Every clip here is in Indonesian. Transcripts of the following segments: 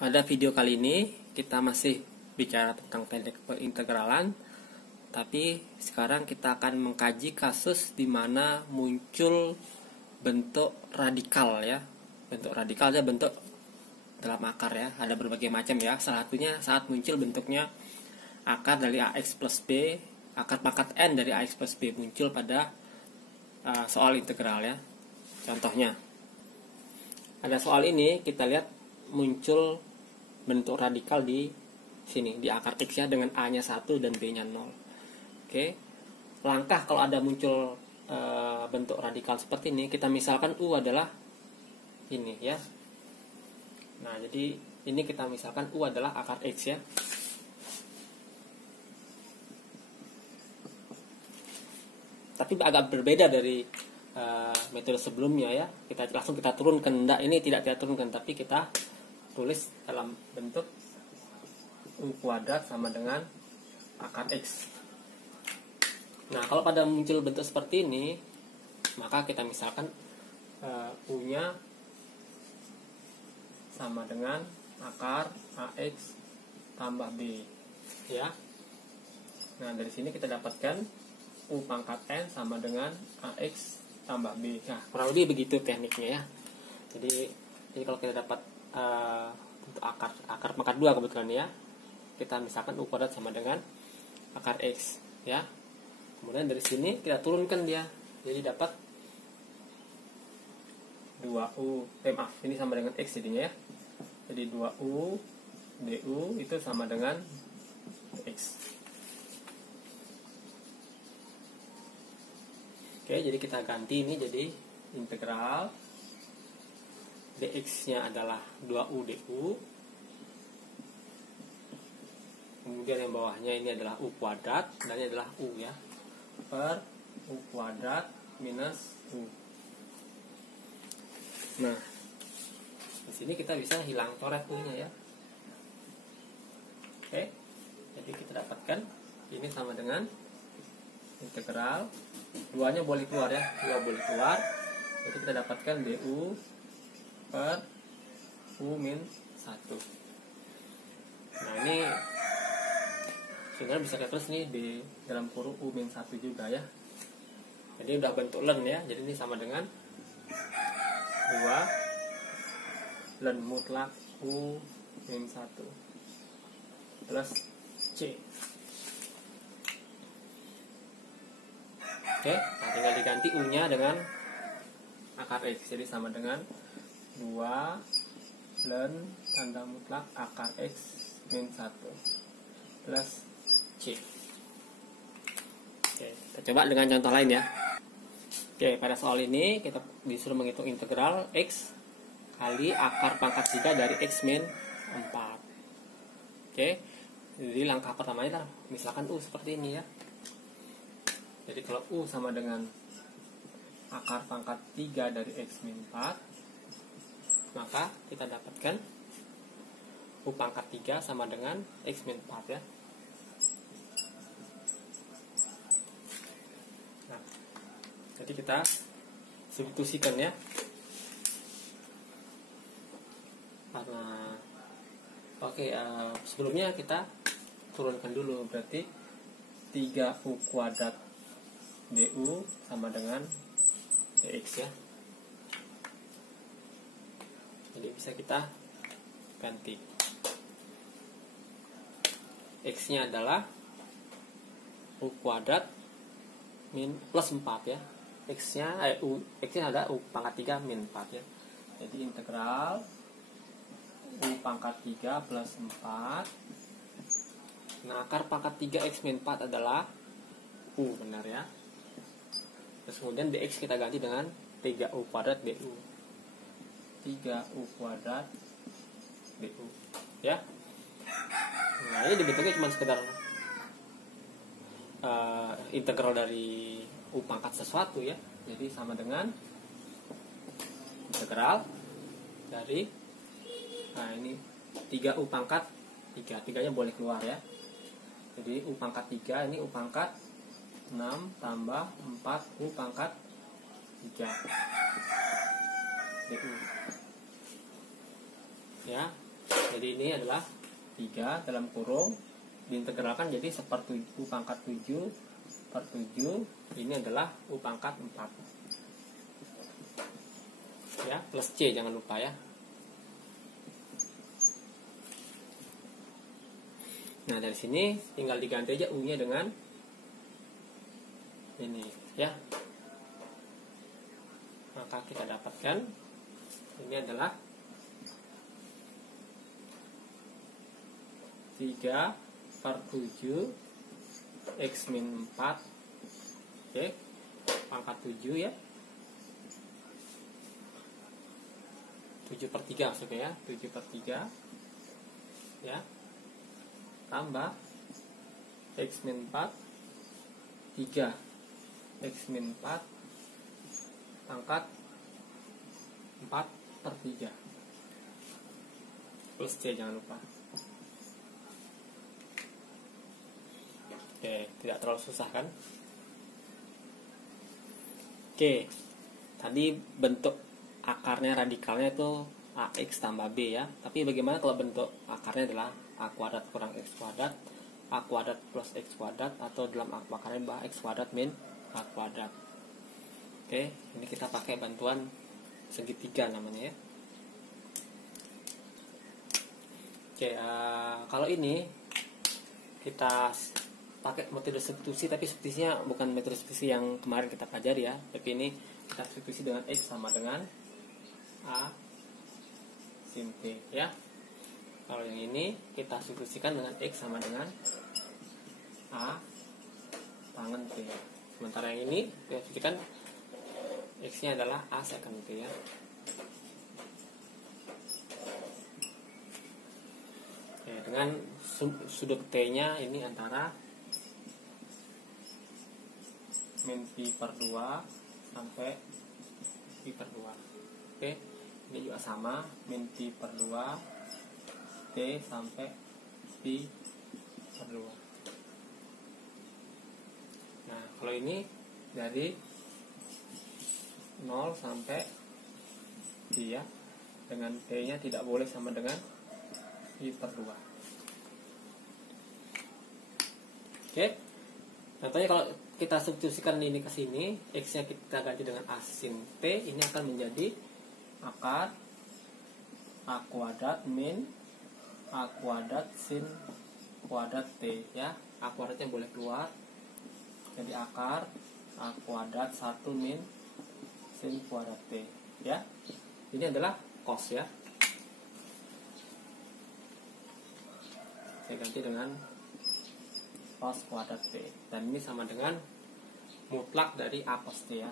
Pada video kali ini kita masih bicara tentang teknik perintegralan, tapi sekarang kita akan mengkaji kasus di mana muncul bentuk radikal ya. Bentuk radikal adalah bentuk dalam akar ya, ada berbagai macam ya. Salah satunya saat muncul bentuknya akar dari AX plus B, akar pangkat N dari AX plus B muncul pada soal integral ya. Contohnya, ada soal ini kita lihat muncul bentuk radikal di sini, di akar X ya, dengan A-nya 1 dan B-nya 0. Oke. Langkah kalau ada muncul bentuk radikal seperti ini, kita misalkan U adalah ini ya. Nah, jadi ini kita misalkan U adalah akar X ya. Tapi agak berbeda dari metode sebelumnya ya. Kita turunkan, enggak, ini tidak kita turunkan, tapi kita tulis dalam bentuk U kuadrat sama dengan akar X. Nah, kalau pada muncul bentuk seperti ini, maka kita misalkan U-nya sama dengan akar AX tambah B ya. Nah, dari sini kita dapatkan U pangkat N sama dengan AX tambah B. Nah, kurang lebih begitu tekniknya ya. Jadi kalau kita dapat untuk akar pangkat 2 kebetulan ya, kita misalkan U kuadrat sama dengan akar X ya. Kemudian dari sini kita turunkan dia, jadi dapat 2U, maaf, ini sama dengan X jadinya ya. Jadi 2U DU itu sama dengan X. Oke, jadi kita ganti ini jadi integral dx-nya adalah 2U du. Kemudian yang bawahnya ini adalah U kuadrat, dan ini adalah U ya, per U kuadrat minus U. Nah, di sini kita bisa hilang coret U-nya ya. Oke, jadi kita dapatkan ini sama dengan integral, 2-nya boleh keluar ya, 2 boleh keluar. Jadi kita dapatkan du per U min 1. Nah, ini sebenarnya bisa kita tulis nih di dalam kurung U min 1 juga ya. Jadi udah bentuk len ya. Jadi ini sama dengan 2 len mutlak U min 1 plus C. Oke, nah tinggal diganti U-nya dengan akar X. Jadi sama dengan 2 len tanda mutlak akar X min 1 plus C. Oke, kita coba dengan contoh lain ya. Oke, pada soal ini kita disuruh menghitung integral X kali akar pangkat 3 dari X min 4. Oke, jadi langkah pertamanya misalkan U seperti ini ya. Jadi kalau U sama dengan akar pangkat 3 dari X min 4, maka kita dapatkan U pangkat 3 sama dengan X min 4 ya. Nah, jadi kita substitusikan ya. Karena sebelumnya kita turunkan dulu, berarti 3U kuadrat du sama dengan dx ya. Jadi bisa kita ganti. X-nya adalah U kuadrat min plus 4 ya. X-nya adalah U pangkat 3 min 4 ya. Jadi integral U pangkat 3 plus 4. Nah, akar pangkat 3 X min 4 adalah U, benar ya. Terus kemudian dx kita ganti dengan 3U kuadrat du. 3U kuadrat du ya. Nah, ini dibentuknya cuma sekedar integral dari U pangkat sesuatu ya. Jadi sama dengan integral dari, nah ini 3U pangkat 3, 3-nya boleh keluar ya. Jadi U pangkat 3 ini U pangkat 6 tambah 4U pangkat 3 du. Ya, Jadi ini adalah 3 dalam kurung diintegralkan jadi seperti U pangkat 7 per 7. Ini adalah U pangkat 4 ya, plus C jangan lupa ya. Nah dari sini tinggal diganti aja U nya dengan ini ya, maka kita dapatkan ini adalah 3 per 7 X min 4. Oke, pangkat 7 ya, 7 per 3 maksudnya ya, 7 per 3 ya, tambah X min 4 3 X min 4 pangkat 4 per 3 plus C jangan lupa. Oke, tidak terlalu susah kan? Oke, tadi bentuk akarnya radikalnya itu AX tambah B ya. Tapi bagaimana kalau bentuk akarnya adalah A kuadrat kurang X kuadrat, A kuadrat plus X kuadrat, atau dalam akarnya bah X kuadrat min A kuadrat. Oke, ini kita pakai bantuan segitiga namanya ya. Oke, kalau ini kita pakai metode substitusi, tapi substitusinya bukan metode substitusi yang kemarin kita pelajari ya, tapi ini kita substitusi dengan X sama dengan A sin T ya. Kalau yang ini kita substitusikan dengan X sama dengan A tangen T. Sementara yang ini kita substitusikan X nya adalah A secant T ya. Oke, dengan sudut T nya ini antara min pi per 2 sampai pi per 2. Oke, ini juga sama, min pi per 2 T sampai pi per 2. Nah, kalau ini dari 0 sampai pi ya, dengan T nya tidak boleh sama dengan pi per 2. Oke, contohnya kalau kita substitusikan ini ke sini, X nya kita ganti dengan A sin T, ini akan menjadi akar A kuadrat min A kuadrat sin kuadrat T ya. A kuadratnya boleh keluar, jadi akar A kuadrat 1 min sin kuadrat T ya. Ini adalah cos ya, saya ganti dengan cos kuadrat T, dan ini sama dengan mutlak dari A cos T ya.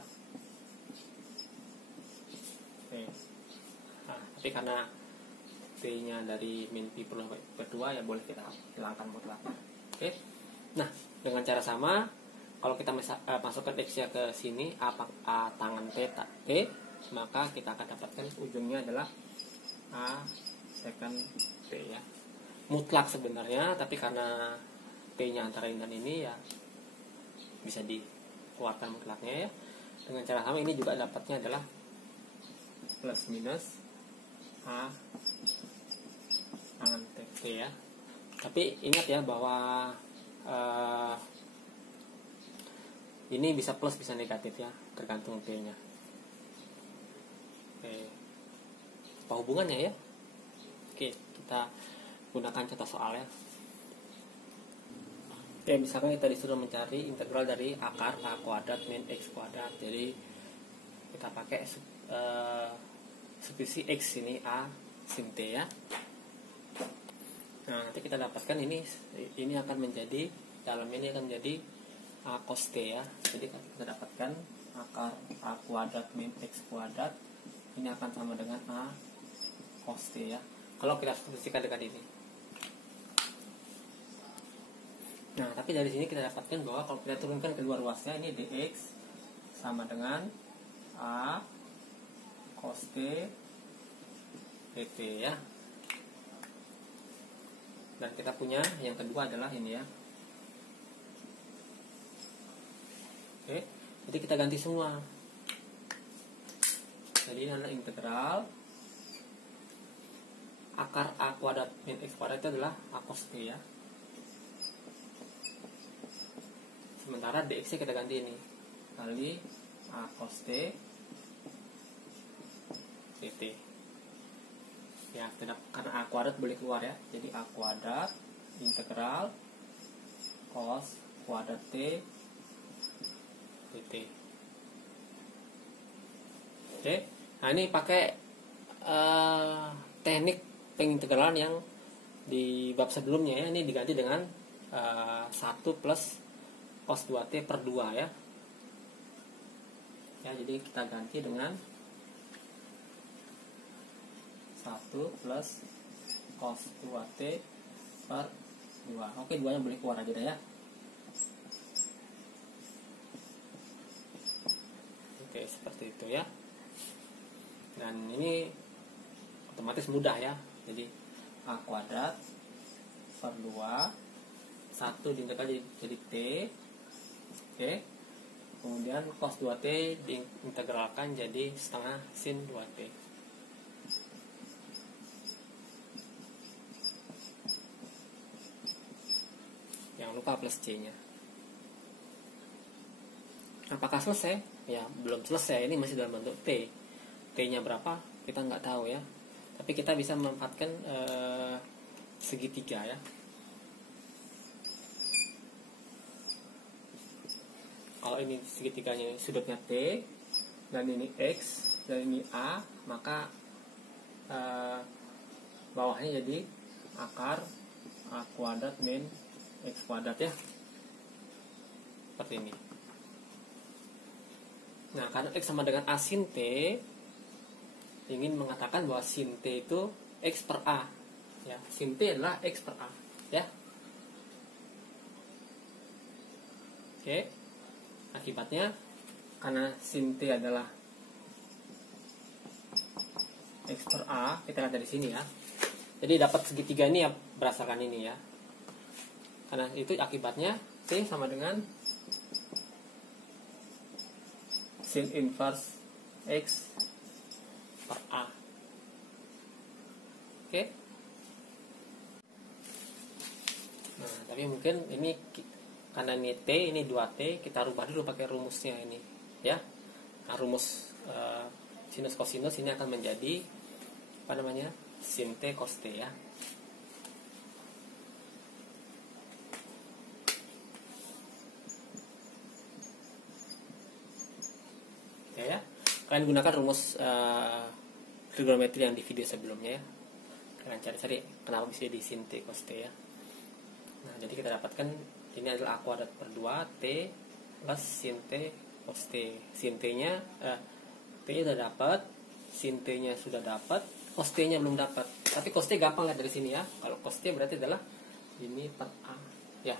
Oke. Nah, tapi karena T nya dari min pi per 2 ya boleh kita hilangkan mutlaknya. Oke. Nah, dengan cara sama, kalau kita masukkan X nya ke sini A tangen T, maka kita akan dapatkan ujungnya adalah A secant T ya. Mutlak sebenarnya, tapi karena T nya antara ini dan ini ya bisa dikeluarkan mutlaknya ya. Dengan cara sama ini juga dapatnya adalah plus minus A tangen T ya. Tapi ingat ya bahwa ini bisa plus bisa negatif ya, tergantung T nya. Oke, apa hubungannya ya? Oke, kita gunakan contoh soal ya. Oke, misalkan kita disuruh mencari integral dari akar A kuadrat min X kuadrat. Jadi kita pakai substitusi X ini A sin T ya. Nah, nanti kita dapatkan ini akan menjadi, dalam ini akan menjadi A cos T ya. Jadi kita dapatkan akar A kuadrat min X kuadrat, ini akan sama dengan A cos T ya, kalau kita substitusikan dengan ini. Nah, tapi dari sini kita dapatkan bahwa kalau kita turunkan kedua ruasnya, ini dx sama dengan A cos T dt ya. Dan kita punya yang kedua adalah ini ya. Oke, jadi kita ganti semua. Jadi ini adalah integral akar A kuadrat min X kuadrat itu adalah A cos T ya. Sementara dx nya kita ganti ini kali A cos T dt ya, tidak, karena A kuadrat boleh keluar ya, jadi A kuadrat integral cos kuadrat T dt. Oke, nah ini pakai teknik pengintegralan yang di bab sebelumnya ya, ini diganti dengan 1 plus cos 2t per 2 ya. Ya, jadi kita ganti dengan 1 plus cos 2t per 2. Oke, 2 nya boleh keluar aja dah ya. Oke, seperti itu ya. Dan ini otomatis mudah ya. Jadi A kuadrat per 2, 1 diintegralkan jadi T. Oke. Kemudian cos 2T diintegralkan jadi setengah sin 2T. Jangan lupa plus C-nya. Apakah selesai? Ya, belum selesai. Ini masih dalam bentuk T. T-nya berapa? Kita nggak tahu ya. Tapi kita bisa memanfaatkan segitiga ya. Kalau ini segitiganya sudutnya T dan ini X dan ini A, maka bawahnya jadi akar A kuadrat min X kuadrat ya, seperti ini. Nah, karena X sama dengan A sin T, ingin mengatakan bahwa sin T itu X per A ya, sin T adalah X per A ya. Oke, akibatnya karena sin T adalah X per A, kita lihat dari sini ya. Jadi dapat segitiga ini ya berdasarkan ini ya. Karena itu akibatnya T sama dengan sin inverse X per A. Oke. Nah, tapi mungkin ini karena ini T, ini 2T, kita rubah dulu pakai rumusnya ini ya. Nah, rumus sinus kosinus ini akan menjadi apa namanya? Sin T cos T ya. Ya, kalian gunakan rumus trigonometri yang di video sebelumnya ya. Kalian cari-cari kenapa bisa di sin T cos T ya. Nah, jadi kita dapatkan ini adalah A kuadrat per 2 T plus sin T cos T. Sin T nya T nya sudah dapat, sin T nya sudah dapat, cos T nya belum dapat. Tapi cos T gampang lihat dari sini ya. Kalau cos T berarti adalah ini per A ya.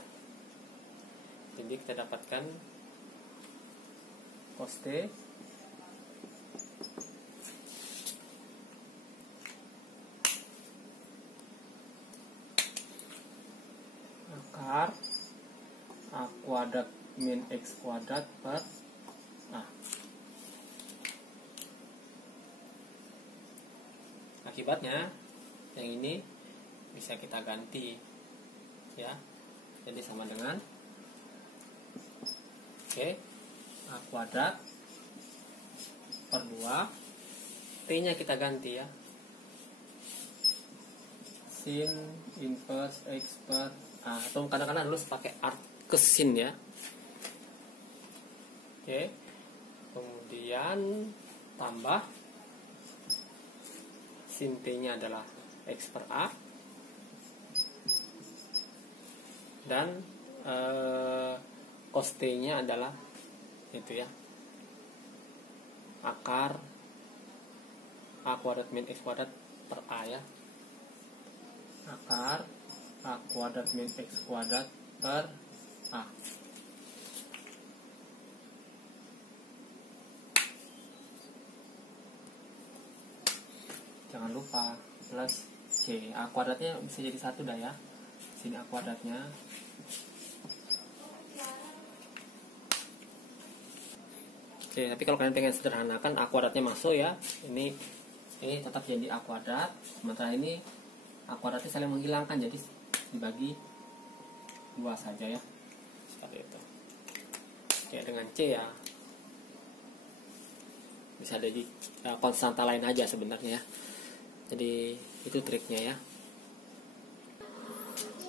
Jadi kita dapatkan cos T akar A kuadrat min X kuadrat per A. Akibatnya yang ini bisa kita ganti ya. Jadi sama dengan A kuadrat per 2, T nya kita ganti ya, sin inverse X per A, atau kadang-kadang dulu pakai arc ke sin ya. Oke. Kemudian tambah sin T nya adalah X per A dan cos T nya adalah itu ya, akar A kuadrat min X kuadrat per A ya. Akar A kuadrat min X kuadrat per A. Jangan lupa plus C. A kuadratnya bisa jadi 1 dah ya. Sini A kuadratnya. Oke, tapi kalau kalian pengen sederhanakan A kuadratnya masuk ya. Ini tetap jadi A kuadrat. Sementara ini kuadratnya saling menghilangkan, jadi dibagi 2 saja ya, seperti itu. Oke, dengan C ya bisa jadi konstanta lain aja sebenarnya ya. Jadi itu triknya ya.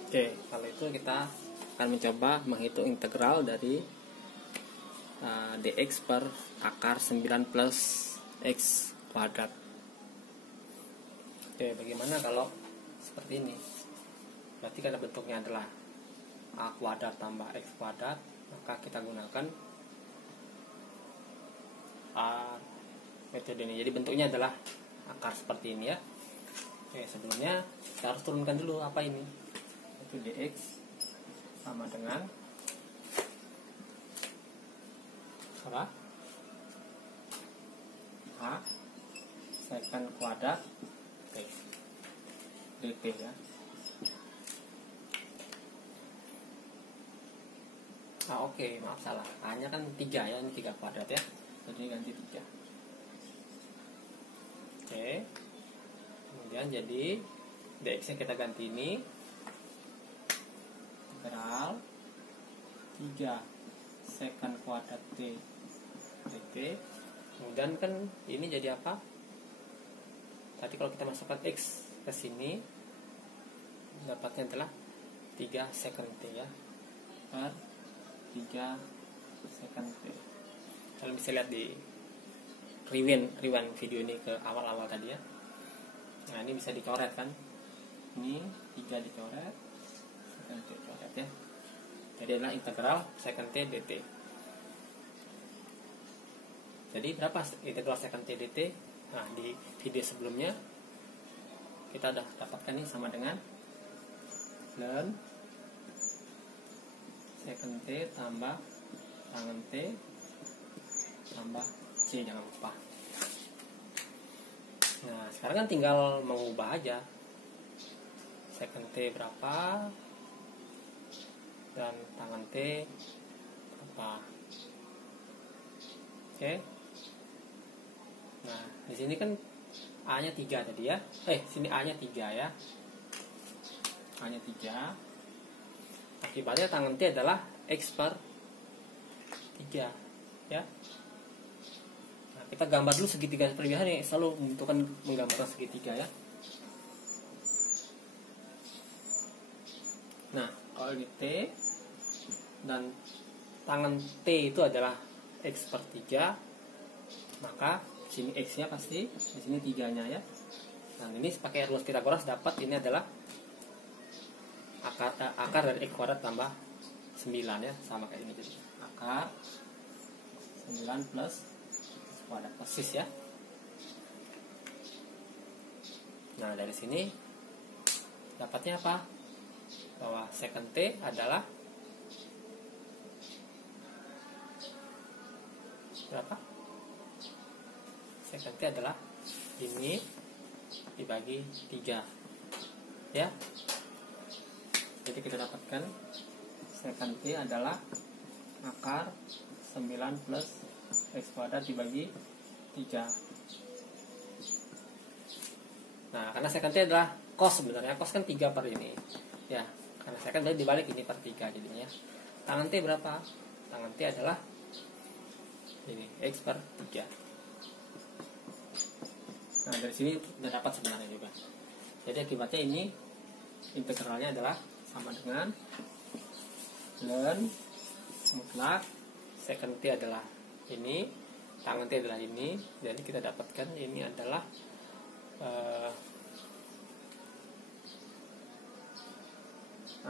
Oke, kalau itu kita akan mencoba menghitung integral dari dx per akar 9 plus x kuadrat. Oke, bagaimana kalau seperti ini? Berarti karena bentuknya adalah a kuadrat tambah x kuadrat, maka kita gunakan metode ini. Jadi bentuknya adalah akar seperti ini ya. Oke, sebelumnya kita harus turunkan dulu apa ini. Itu dx sama dengan apa? A secant kuadrat T dt ya. Oke, maaf salah. A-nya kan 3 ya, ini 3 kuadrat ya. Jadi ganti 3. Oke. Kemudian jadi dx-nya kita ganti ini integral 3 secant kuadrat T dt. Kemudian kan ini jadi apa? Tadi kalau kita masukkan x ke sini, dapatnya adalah 3 secant T ya, per 3 secant T. Kalian bisa lihat di rewind video ini ke awal-awal tadi ya. Nah, ini bisa dicoret kan? Ini 3 dicoret, secant T coret ya. Jadi adalah integral secant T dt. Jadi berapa integral secant T dt? Nah, di video sebelumnya kita udah dapatkan ini sama dengan ln secant T tambah tangen T tambah C, jangan lupa. Nah, sekarang kan tinggal mengubah aja secant T berapa dan tangen T berapa. Oke. Nah, di sini kan A-nya 3 tadi ya. Sini A-nya 3 ya. A-nya 3. Akibatnya tangen T adalah X per 3 ya. Nah, kita gambar dulu segitiga perbiahan yang selalu membutuhkan menggambarkan segitiga ya. Nah, kalau ini T dan tangen T itu adalah X per 3, maka sini X-nya pasti, di sini 3-nya ya. Nah, ini pakai rumus Pythagoras dapat ini adalah akar dari X kuadrat tambah 9 ya, sama kayak ini. Jadi akar 9 plus X kuadrat persis ya. Nah, dari sini dapatnya apa? Bahwa secant T adalah berapa? Secant T adalah ini dibagi 3 ya. Jadi kita dapatkan secant T adalah akar 9 plus X kuadrat dibagi 3. Nah, karena secant T adalah cos, sebenarnya cos kan 3 per ini ya, karena secant berarti dibalik ini per 3 jadinya ya. Tangen T berapa? Tangen T adalah ini X per 3. Nah, dari sini sudah dapat sebenarnya juga. Jadi akibatnya ini integralnya adalah sama dengan ln mutlak secant T adalah ini, tangen T adalah ini. Jadi kita dapatkan ini adalah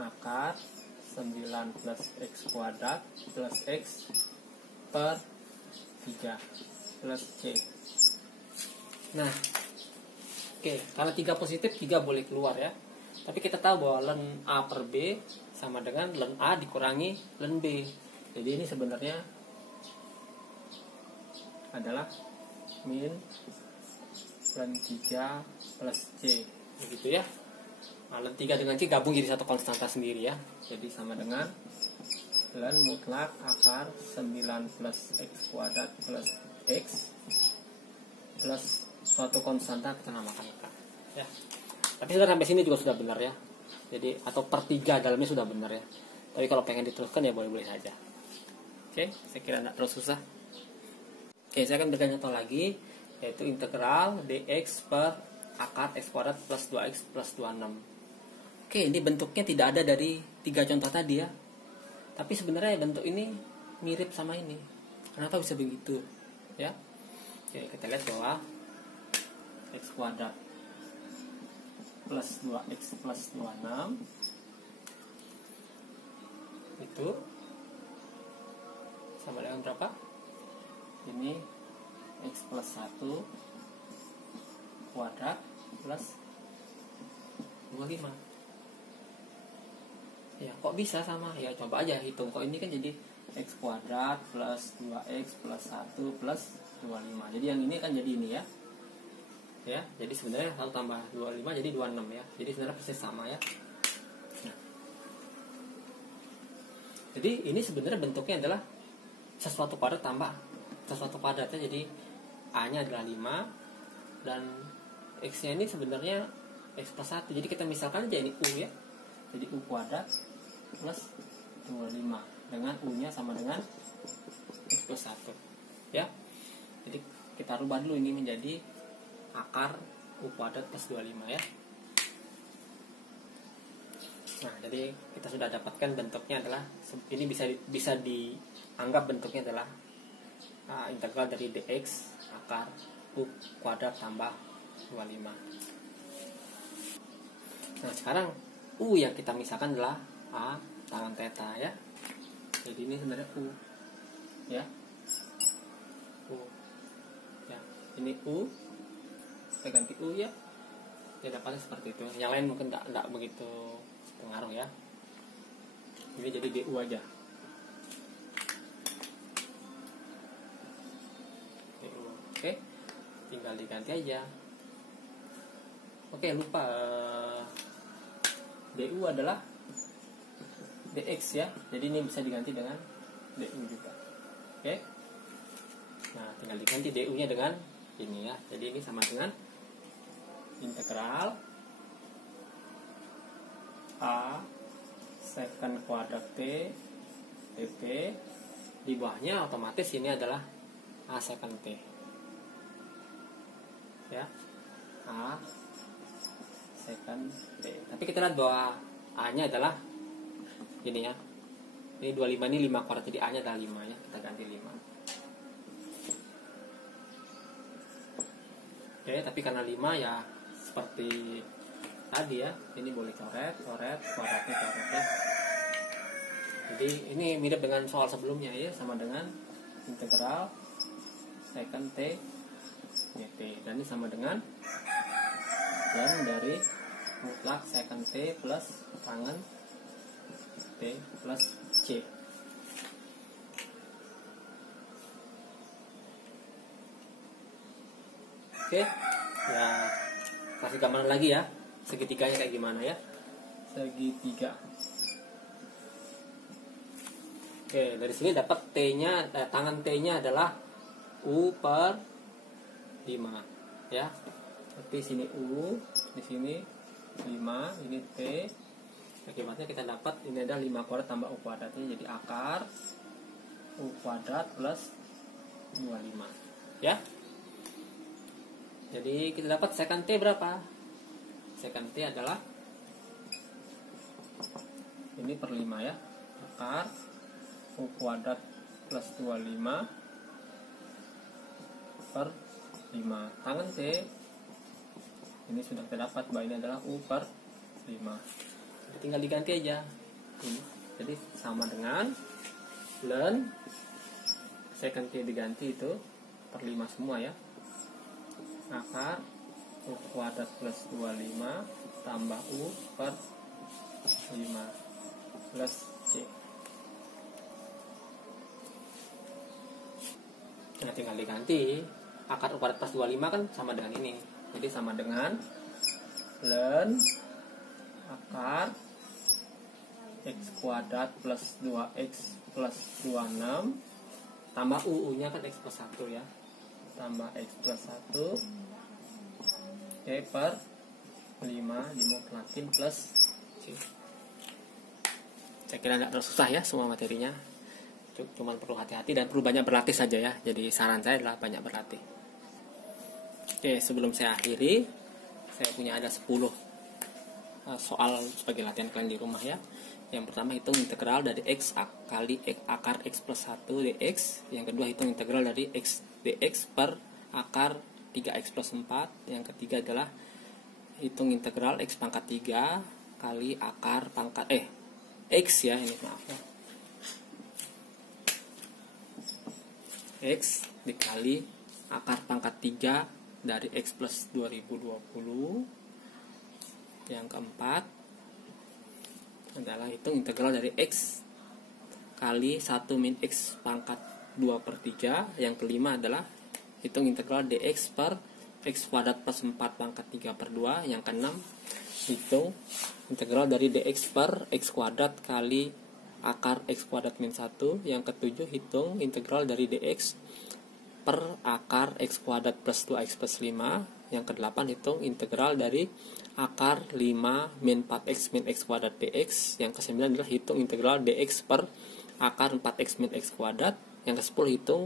akar 9 plus X kuadrat plus X per 3 plus C. Nah, oke, karena 3 positif 3 boleh keluar ya. Tapi kita tahu bahwa ln A per B sama dengan ln A dikurangi ln B. Jadi ini sebenarnya adalah min ln 3 plus C. Begitu ya. Nah, ln 3 dengan C gabung jadi satu konstanta sendiri ya. Jadi sama dengan ln mutlak akar 9 plus X kuadrat plus X plus suatu konstanta kita namakan akar ya. Tapi sebenarnya sampai sini juga sudah benar ya. Jadi atau per 3 dalamnya sudah benar ya. Tapi kalau pengen diteruskan ya boleh-boleh saja. Oke, saya kira tidak terlalu susah. Oke, saya akan berikan contoh lagi, yaitu integral dx per akar x kuadrat plus 2x plus 26. Oke, ini bentuknya tidak ada dari 3 contoh tadi ya. Tapi sebenarnya bentuk ini mirip sama ini. Kenapa bisa begitu? Ya. Oke, kita lihat bahwa x kuadrat plus 2x plus 26 itu sama dengan berapa? Ini x plus 1 kuadrat plus 25. Ya, kok bisa sama? Ya, coba aja hitung. Kok ini kan jadi x kuadrat plus 2x plus 1 plus 25. Jadi yang ini kan jadi ini ya. Ya, jadi sebenarnya 1 tambah 25 jadi 26 ya. Jadi sebenarnya persis sama ya. Nah. Jadi ini sebenarnya bentuknya adalah sesuatu kuadrat tambah sesuatu kuadratnya, jadi A-nya adalah 5 dan X-nya ini sebenarnya X plus 1. Jadi kita misalkan aja ini U ya. Jadi U kuadrat plus 25 dengan U-nya sama dengan X plus 1 ya. Jadi kita rubah dulu ini menjadi akar U kuadrat plus 25 ya. Nah, jadi kita sudah dapatkan bentuknya adalah ini bisa dianggap bentuknya adalah integral dari dx akar U kuadrat tambah 25. Nah, sekarang U yang kita misalkan adalah A tangen theta ya. Jadi ini sebenarnya U ya. U ya. Ini U, kita ganti U ya. Ya dapatnya seperti itu. Yang lain mungkin tidak begitu pengaruh ya. Ini jadi DU aja. DU. Oke. Tinggal diganti aja. Oke, lupa DU adalah dx ya. Jadi ini bisa diganti dengan DU juga. Oke. Nah, tinggal diganti DU-nya dengan ini ya. Jadi ini sama dengan integral A secant kuadrat T dp, di bawahnya otomatis ini adalah A secant T ya, A secant T. Tapi kita lihat bahwa A nya adalah ini ya, ini 25 ini 5 kuadrat, jadi A nya adalah 5 ya, kita ganti 5. Oke, tapi karena 5 ya seperti tadi ya, ini boleh coret, kuadratnya coret ya. Jadi ini mirip dengan soal sebelumnya ya, sama dengan integral secant T dt, dan ini sama dengan dan dari mutlak secant T plus tangen T plus C. Oke, ya kasih gambaran lagi ya, segitiganya kayak gimana ya, segitiga. Oke, dari sini dapat T-nya, tangan T-nya adalah U per 5 ya. Berarti sini U, di sini 5, ini T. Akibatnya kita dapat ini adalah 5 kuadrat tambah U kuadratnya, jadi akar U kuadrat plus 25 ya. Jadi kita dapat secant T berapa? Secant T adalah ini per 5 ya, akar U kuadrat plus 25 per 5 tangan T. Ini sudah kita dapat bahwa ini adalah U per 5. Jadi tinggal diganti aja ini. Jadi sama dengan ln secant T diganti itu per 5 semua ya, akar U kuadrat plus 25 tambah U per 5 plus C. Nah, tinggal diganti akar U kuadrat plus 25 kan sama dengan ini. Jadi sama dengan ln akar x kuadrat plus 2x plus 26 tambah U nya kan x plus 1 ya, tambah x plus 1 per 5 dimodulatin plus C. Saya kira nggak terlalu susah ya semua materinya, cuman perlu hati-hati dan perlu banyak berlatih saja ya. Jadi saran saya adalah banyak berlatih. Oke, sebelum saya akhiri, saya punya ada 10 soal sebagai latihan kalian di rumah ya. Yang pertama, hitung integral dari x kali akar x plus 1 dx. Yang kedua, hitung integral dari x dx per akar 3x plus 4. Yang ketiga adalah hitung integral x pangkat 3 kali akar pangkat x ya, ini maaf ya, x dikali akar pangkat 3 dari x plus 2020. Yang keempat adalah hitung integral dari x kali 1 min x pangkat 2/3. Yang kelima adalah hitung integral dx per x kuadrat plus 4 pangkat 3/2. Yang keenam, hitung integral dari dx per x kuadrat kali akar x kuadrat min 1. Yang ketujuh, hitung integral dari dx per akar x kuadrat plus 2x plus 5. Yang kedelapan, hitung integral dari akar 5 min 4x min x kuadrat dx. Yang kesembilan adalah hitung integral dx per akar 4x min x kuadrat. Yang ke-10, hitung